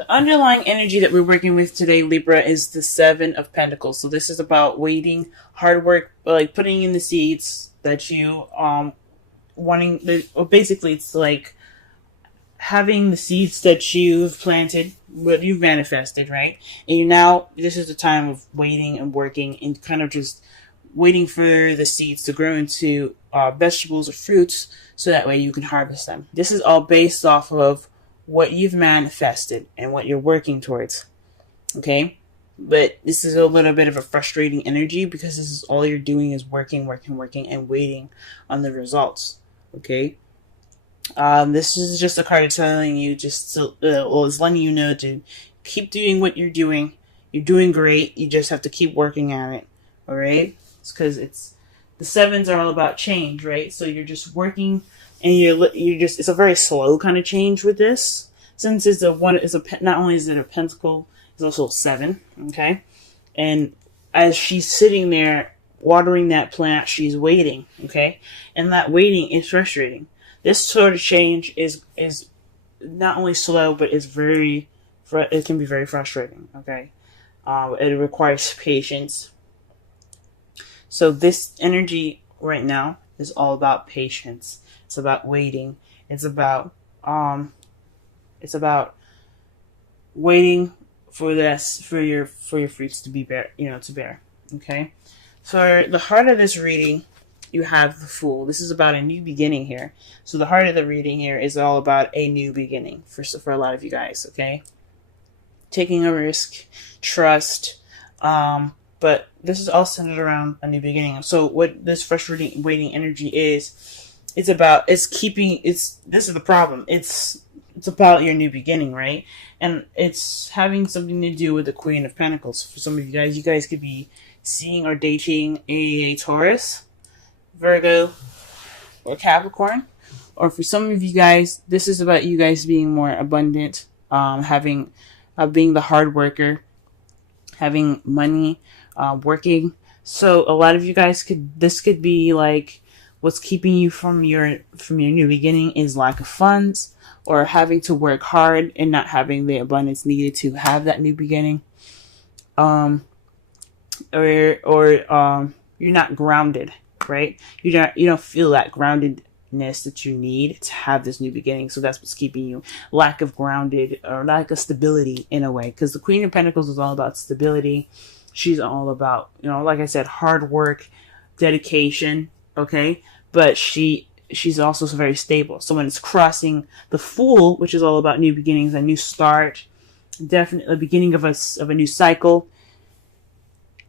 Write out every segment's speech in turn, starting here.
The underlying energy that we're working with today, Libra, is the Seven of Pentacles. So this is about waiting, hard work, like putting in the seeds that you wanting. Or basically, it's like having the seeds that you've planted, what you've manifested, right? And you now, this is the time of waiting and working and kind of just waiting for the seeds to grow into vegetables or fruits so that way you can harvest them. This is all based off of what you've manifested and what you're working towards. Okay? But this is a little bit of a frustrating energy because this is all you're doing is working, working, working, and waiting on the results. Okay? This is just a card telling you just to, well, it's letting you know to keep doing what you're doing. You're doing great. You just have to keep working at it. All right? It's because it's the sevens are all about change, right? So you're just working, and you're just, it's a very slow kind of change with this, since it's a one, it's a, not only is it a pentacle, it's also a seven. Okay, and as she's sitting there watering that plant, she's waiting. Okay, and that waiting is frustrating. This sort of change is not only slow, but it's it can be very frustrating. Okay, it requires patience. So this energy right now is all about patience. It's about waiting. It's about waiting for this, for your fruits to be bear, to bear. Okay. For the heart of this reading, you have the Fool. This is about a new beginning here. So the heart of the reading here is all about a new beginning for a lot of you guys. Okay. Taking a risk, trust, but this is all centered around a new beginning. So what this frustrating waiting energy is, this is the problem. It's about your new beginning, right? And it's having something to do with the Queen of Pentacles. For some of you guys could be seeing or dating a Taurus, Virgo, or Capricorn. Or for some of you guys, this is about you guys being more abundant, being the hard worker, having money, working. So a lot of you guys this could be like what's keeping you from your new beginning is lack of funds, or having to work hard and not having the abundance needed to have that new beginning. Or you're not grounded, right? You don't feel that groundedness that you need to have this new beginning. So that's what's keeping you, lack of grounded or lack of stability in a way. Because the Queen of Pentacles is all about stability. She's all about, like I said, hard work, dedication. Okay. But she's also very stable. So when it's crossing the Fool, which is all about new beginnings, a new start, definitely the beginning of a new cycle,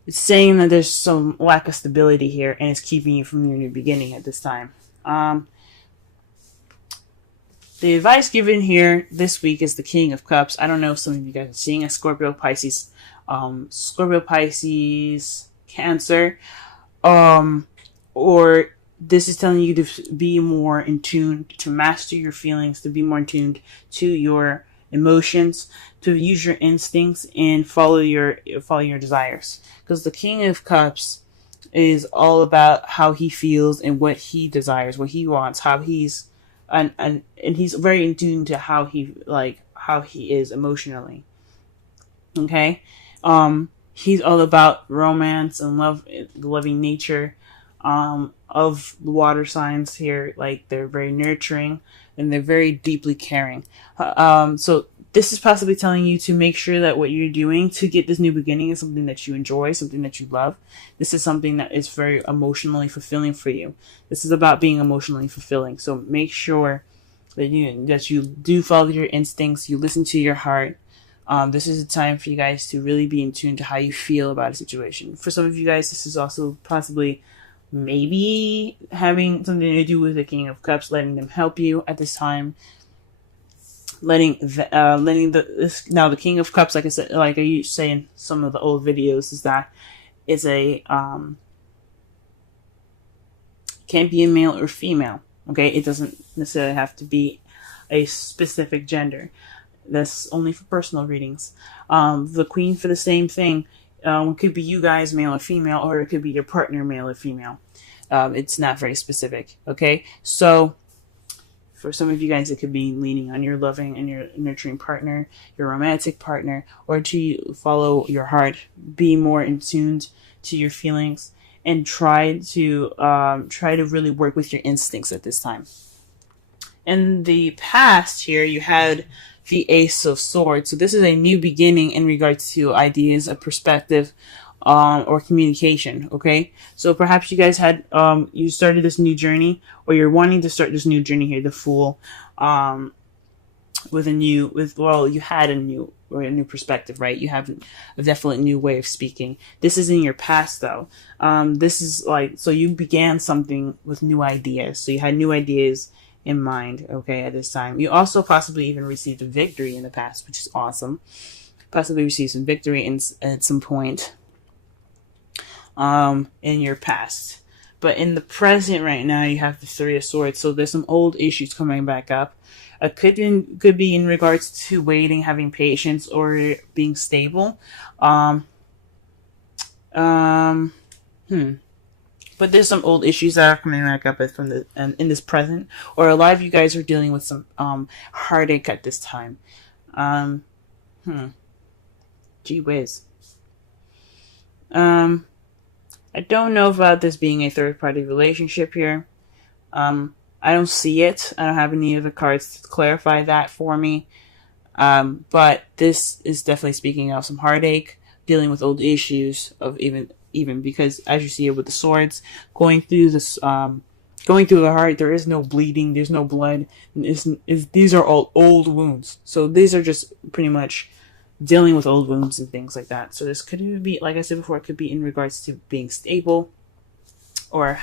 it's saying that there's some lack of stability here, and it's keeping you from your new beginning at this time. The advice given here this week is the King of Cups. I don't know if some of you guys are seeing a Scorpio, Pisces, Cancer, or this is telling you to be more in tune, to master your feelings, to be more in tune to your emotions, to use your instincts and follow your desires. Because the King of Cups is all about how he feels and what he desires, what he wants, how he's and he's very in tune to how he is emotionally. Okay? He's all about romance and love, the loving nature of the water signs here. Like, they're very nurturing and they're very deeply caring. So this is possibly telling you to make sure that what you're doing to get this new beginning is something that you enjoy, something that you love. This is something that is very emotionally fulfilling for you. This is about being emotionally fulfilling. So make sure that you do follow your instincts, you listen to your heart. This is a time for you guys to really be in tune to how you feel about a situation. For some of you guys, this is also possibly maybe having something to do with the King of Cups, letting them help you at this time. Now the King of Cups, like I said, like I used to say in some of the old videos, is that it's a can't be a male or female. Okay, it doesn't necessarily have to be a specific gender. That's only for personal readings. The Queen, for the same thing, it could be you guys, male or female, or it could be your partner, male or female. It's not very specific. Okay, so For some of you guys, it could be leaning on your loving and your nurturing partner, your romantic partner, or to follow your heart, be more in tune to your feelings, and try to really work with your instincts at this time. In the past here, you had the Ace of Swords. So this is a new beginning in regards to ideas, a perspective, or communication. Okay. So perhaps you guys had, you started this new journey, or you're wanting to start this new journey here, the Fool, you had a new perspective, right? You have a definite new way of speaking. This is in your past though. This is like, so you began something with new ideas. So you had new ideas in mind, okay, at this time. You also possibly even received a victory in the past, which is awesome. Possibly received some victory at some point in your past. But in the present right now, you have the Three of Swords. So there's some old issues coming back up. It could be in regards to waiting, having patience, or being stable. But there's some old issues that are coming back up in this present, or a lot of you guys are dealing with some heartache at this time. Gee whiz. I don't know about this being a third-party relationship here. I don't see it. I don't have any of the cards to clarify that for me. But this is definitely speaking of some heartache, dealing with old issues of even because, as you see it with the swords, going through the heart, there is no bleeding, there's no blood. These are all old wounds. So these are just pretty much dealing with old wounds and things like that. So this could even be, like I said before, it could be in regards to being stable, or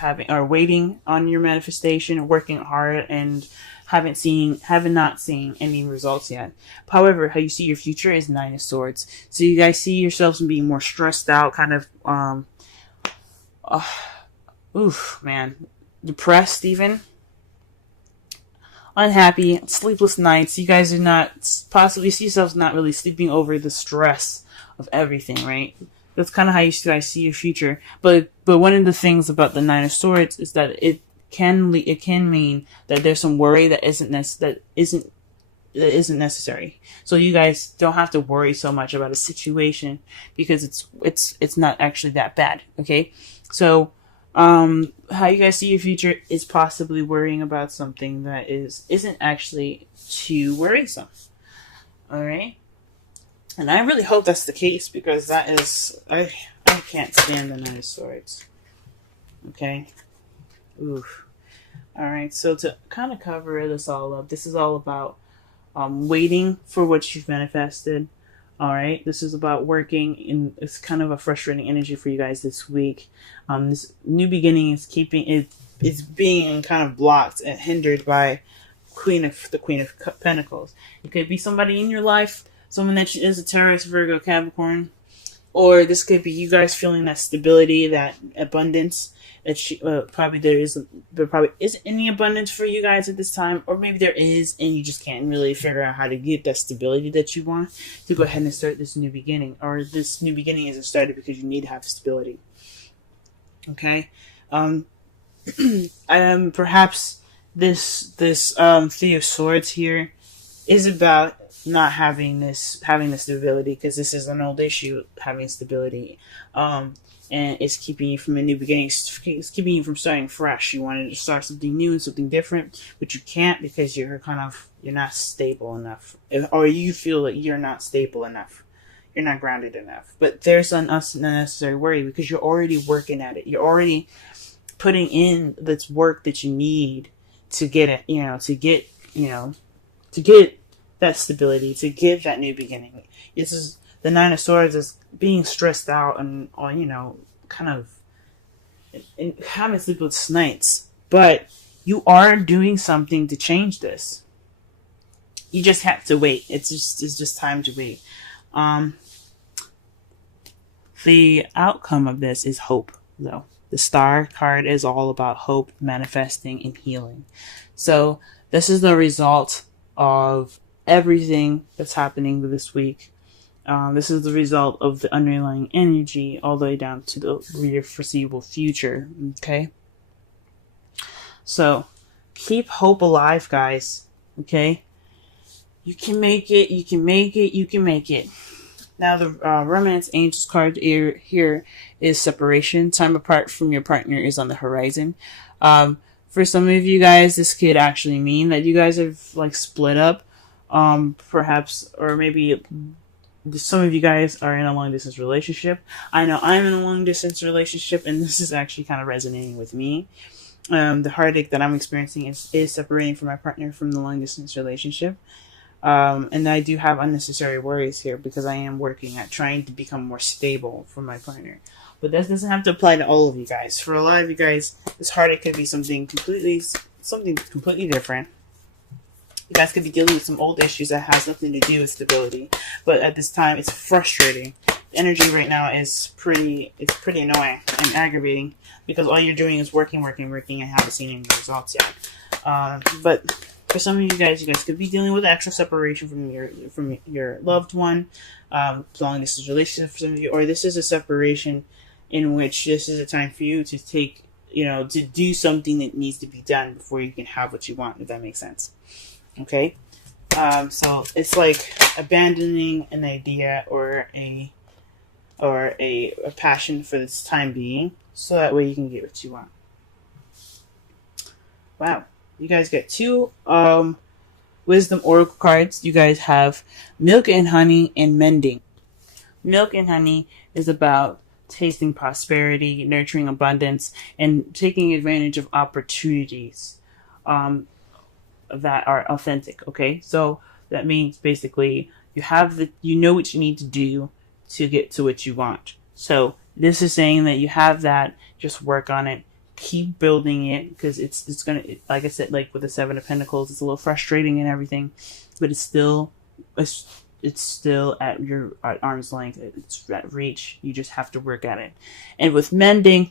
waiting on your manifestation, working hard, and haven't not seen any results yet. However, how you see your future is Nine of Swords. So you guys see yourselves being more stressed out, kind of depressed even. Unhappy, sleepless nights. You guys do not possibly see yourselves not really sleeping over the stress of everything, right? That's kind of how you guys see your future. But one of the things about the Nine of Swords is that it can mean that there's some worry that isn't necessary. So you guys don't have to worry so much about a situation because it's not actually that bad. Okay, so how you guys see your future is possibly worrying about something that isn't actually too worrisome. All right. And I really hope that's the case, because that is, I can't stand the Nine of Swords. Okay. Oof. Alright, so to kind of cover this all up, this is all about waiting for what you've manifested. Alright, this is about working it's kind of a frustrating energy for you guys this week. This new beginning is it's being kind of blocked and hindered by the Queen of Pentacles. It could be somebody in your life, someone that is a Taurus, Virgo, Capricorn, or this could be you guys feeling that stability, that abundance that there probably isn't any abundance for you guys at this time, or maybe there is and you just can't really figure out how to get that stability that you want to go ahead and start this new beginning, or this new beginning isn't started because you need to have stability. Okay, perhaps this Three of Swords here is about not having the stability, because this is an old issue, having stability, and it's keeping you from a new beginning. It's keeping you from starting fresh. You wanted to start something new and something different, but you can't because you're not stable enough, or you feel that you're not stable enough. You're not grounded enough. But there's an unnecessary worry, because you're already working at it. You're already putting in this work that you need to get it, to get that stability, to get that new beginning. This is the Nine of Swords is being stressed out and kind of having sleepless nights. But you are doing something to change this. You just have to wait. It's just time to wait. The outcome of this is hope, though. The Star card is all about hope, manifesting, and healing. So this is the result of everything that's happening this week. This is the result of the underlying energy all the way down to your foreseeable future. Okay? So Keep hope alive, guys. Okay? You can make it, you can make it, you can make it. Now, the Romance Angels card here is separation. Time apart from your partner is on the horizon. For some of you guys, this could actually mean that you guys have, like, split up. Perhaps, or maybe some of you guys are in a long distance relationship. I know I'm in a long distance relationship, and this is actually kind of resonating with me. The heartache that I'm experiencing is separating from my partner from the long distance relationship. And I do have unnecessary worries here because I am working at trying to become more stable for my partner. But that doesn't have to apply to all of you guys. For a lot of you guys, this heartache could be something completely different. You guys could be dealing with some old issues that has nothing to do with stability. But at this time, it's frustrating. The energy right now is pretty annoying and aggravating because all you're doing is working, and haven't seen any results yet. But for some of you guys could be dealing with actual separation from your loved one, long distance relationship for some of you, or this is a separation in which this is a time for you to take, to do something that needs to be done before you can have what you want, if that makes sense. Okay? So it's like abandoning an idea or a passion for this time being, so that way you can get what you want. Wow. You guys get 2 Wisdom Oracle cards. You guys have Milk and Honey and Mending. Milk and Honey is about tasting prosperity, nurturing abundance, and taking advantage of opportunities that are authentic. Okay, so that means basically you know what you need to do to get to what you want. So this is saying that you have that. Just work on it. Keep building it, because it's gonna, like I said, like with the 7 of Pentacles, it's a little frustrating and everything, but it's still at arm's length. It's at reach. You just have to work at it. And with Mending,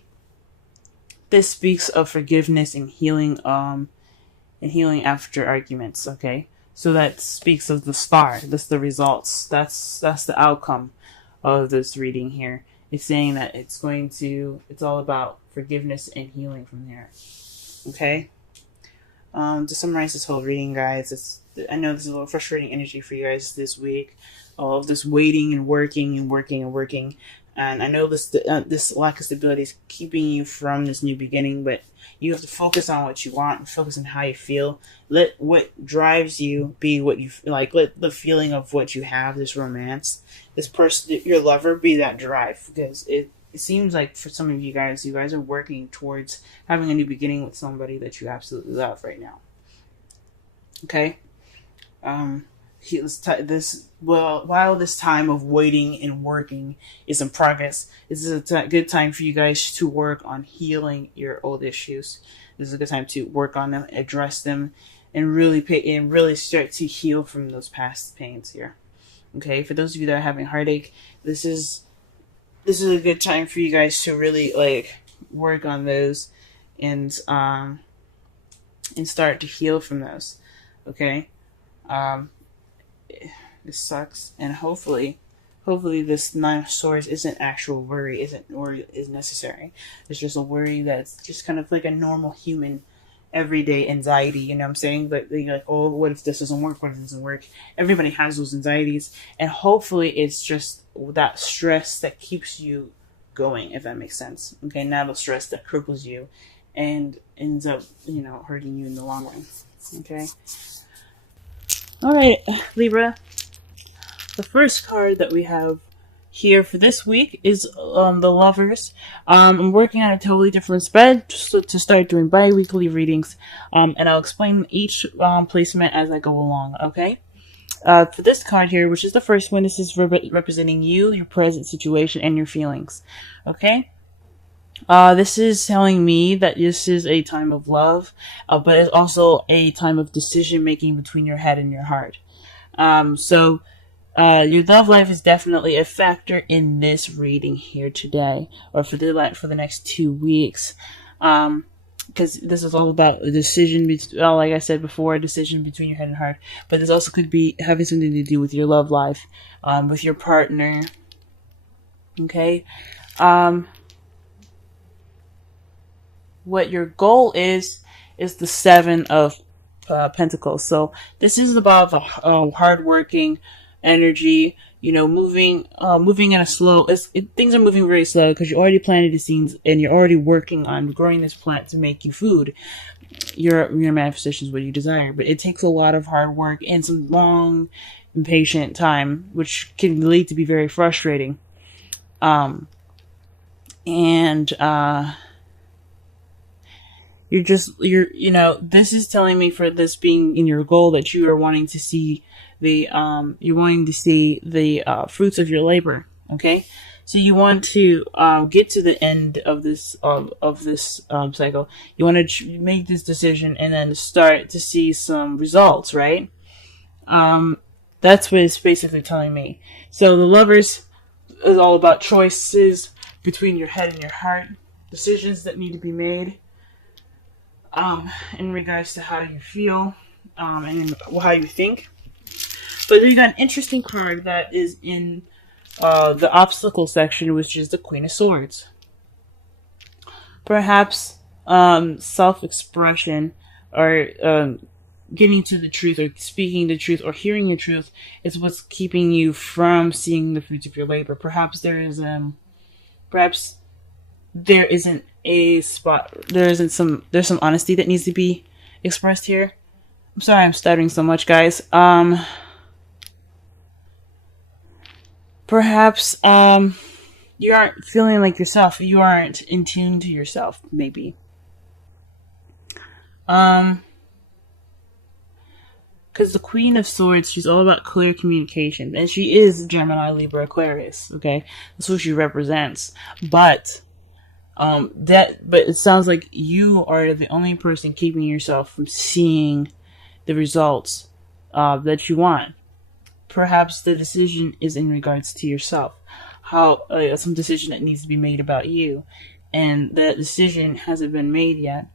this speaks of forgiveness and healing after arguments. Okay, so that speaks of the star. That's the results. That's the outcome of this reading here. It's saying that it's all about forgiveness and healing from there. Okay? To summarize this whole reading, guys, I know this is a little frustrating energy for you guys this week. All of this waiting and working. And I know this lack of stability is keeping you from this new beginning, but you have to focus on what you want and focus on how you feel. Let what drives you be what you like. Let the feeling of what you have, this romance, this person, your lover, be that drive. Because it seems like for some of you guys are working towards having a new beginning with somebody that you absolutely love right now. Okay? While this time of waiting and working is in progress, this is a good time for you guys to work on healing your old issues. This is a good time to work on them, address them, and really start to heal from those past pains here. Okay, for those of you that are having heartache, this is a good time for you guys to really work on those and start to heal from those. Okay. This sucks, and hopefully this 9 of Swords isn't actual worry, is necessary. It's just a worry that's just kind of like a normal human everyday anxiety, you know what I'm saying? But you're like, oh, what if this doesn't work? What if it doesn't work? Everybody has those anxieties, and hopefully it's just that stress that keeps you going, if that makes sense. Okay, not the stress that cripples you and ends up, hurting you in the long run. Okay. All right, Libra. The first card that we have here for this week is the Lovers. I'm working on a totally different spread just to start doing bi-weekly readings, and I'll explain each placement as I go along, okay? For this card here, which is the first one, this is representing you, your present situation, and your feelings, okay? This is telling me that this is a time of love, but it's also a time of decision making between your head and your heart. Your love life is definitely a factor in this reading here today, or for the next 2 weeks, because this is all about a decision. Like I said before, a decision between your head and heart. But this also could be having something to do with your love life, with your partner. Okay. What your goal is is the Seven of Pentacles. So this is about the hardworking energy. You know, moving in a slow. Things are moving very slow because you already planted the seeds and you're already working on growing this plant to make you food. Your manifestations what you desire, but it takes a lot of hard work and some long, impatient time, which can lead to be very frustrating. And this is telling me for this being in your goal that you are wanting to see the fruits of your labor. Okay, so you want to get to the end of this cycle. You want to make this decision and then start to see some results, right? That's what it's basically telling me. So the Lovers is all about choices between your head and your heart, decisions that need to be made in regards to how you feel and how you think. But then you got an interesting card that is in the obstacle section, which is the Queen of Swords. Perhaps self-expression or getting to the truth or speaking the truth or hearing the truth is what's keeping you from seeing the fruits of your labor. Perhaps there's some honesty that needs to be expressed here. I'm sorry I'm stuttering so much, guys. Perhaps you aren't feeling like yourself. You aren't in tune to yourself, maybe. Because the Queen of Swords, she's all about clear communication, and she is Gemini, Libra, Aquarius. Okay, that's what she represents. But it sounds like you are the only person keeping yourself from seeing the results that you want. Perhaps the decision is in regards to yourself. Some decision that needs to be made about you, and that decision hasn't been made yet,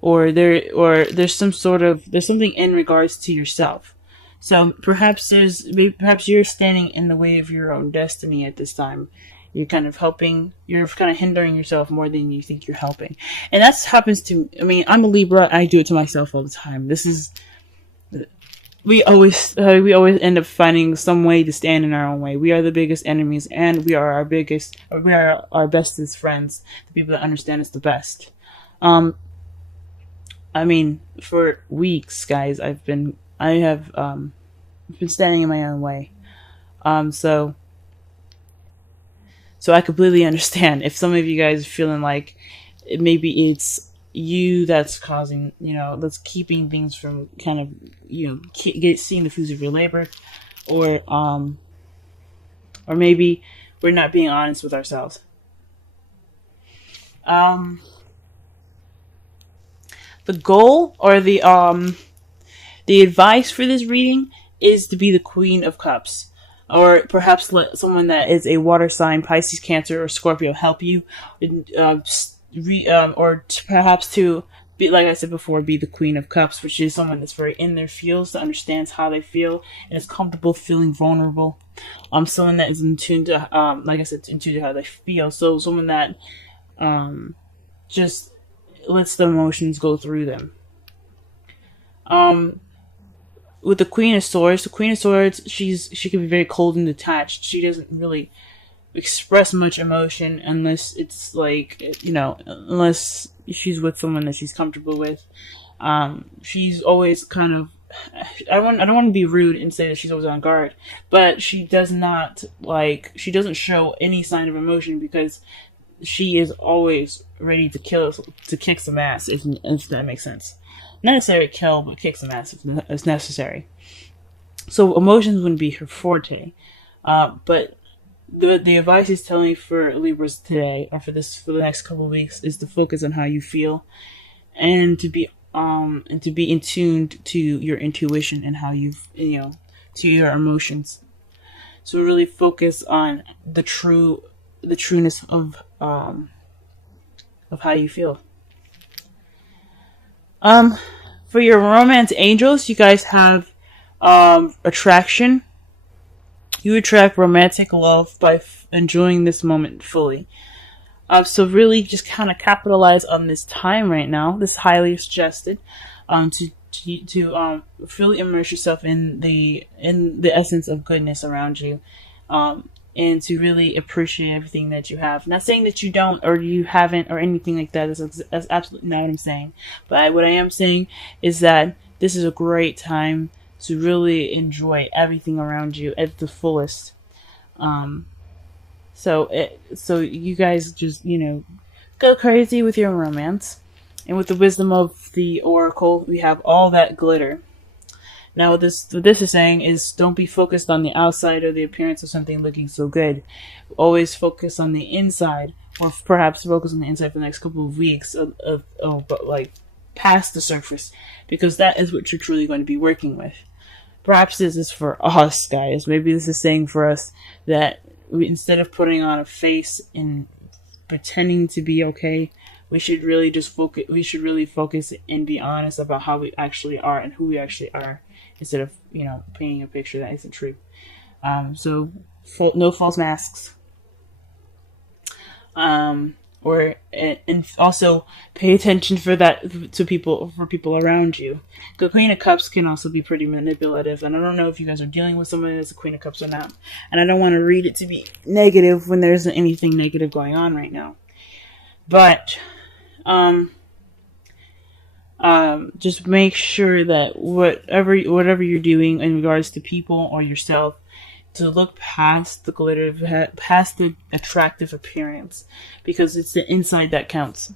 or there's something in regards to yourself. So perhaps you're standing in the way of your own destiny at this time. You're kind of hindering yourself more than you think you're helping, and that happens to. I mean, I'm a Libra. I do it to myself all the time. We always end up finding some way to stand in our own way. We are the biggest enemies, and we are our bestest friends, the people that understand us the best. I mean, for weeks, guys, I have been standing in my own way. So I completely understand if some of you guys are feeling like maybe it's you that's causing, that's keeping things from kind of, seeing the fruits of your labor, or maybe we're not being honest with ourselves. The goal or the advice for this reading is to be the Queen of Cups, or perhaps let someone that is a water sign, Pisces, Cancer, or Scorpio help you. Or perhaps to be, like I said before, be the Queen of Cups, which is someone that's very in their feels, that understands how they feel and is comfortable feeling vulnerable. Someone that is in tune to, like I said, in tune to how they feel. So someone that just lets the emotions go through them. With the Queen of Swords, she can be very cold and detached. She doesn't really express much emotion unless it's like, unless she's with someone that she's comfortable with. She's always kind of, I don't want to be rude and say that she's always on guard, but she doesn't show any sign of emotion because she is always ready to kick some ass, if that makes sense. Not necessarily kill, but kick some ass if necessary. So emotions wouldn't be her forte, but the advice he's telling me for Libras today, or for the next couple of weeks, is to focus on how you feel, and to be in tune to your intuition and how to your emotions. So really focus on the trueness of how you feel. For your romance angels, you guys have attraction. You attract romantic love by enjoying this moment fully. So really just kind of capitalize on this time right now. This is highly suggested, to really immerse yourself in the essence of goodness around you, and to really appreciate everything that you have. Not saying that you don't or you haven't or anything like that. That's absolutely not what I'm saying. But what I am saying is that this is a great time to really enjoy everything around you at the fullest. Um, so you guys just, go crazy with your romance. And with the wisdom of the oracle, we have all that glitter. Now, what this is saying is don't be focused on the outside or the appearance of something looking so good. Always focus on the inside, or perhaps focus on the inside for the next couple of weeks but like past the surface, because that is what you're truly going to be working with. Perhaps this is for us, guys. Maybe this is saying for us that instead of putting on a face and pretending to be okay, we should really just focus. We should really focus and be honest about how we actually are and who we actually are, instead of painting a picture that isn't true. So no false masks. And also pay attention for that to people around you. The Queen of Cups can also be pretty manipulative, and I don't know if you guys are dealing with someone that's a Queen of Cups or not. And I don't want to read it to be negative when there isn't anything negative going on right now. But just make sure that whatever you're doing in regards to people or yourself, to look past the glitter, past the attractive appearance, because it's the inside that counts.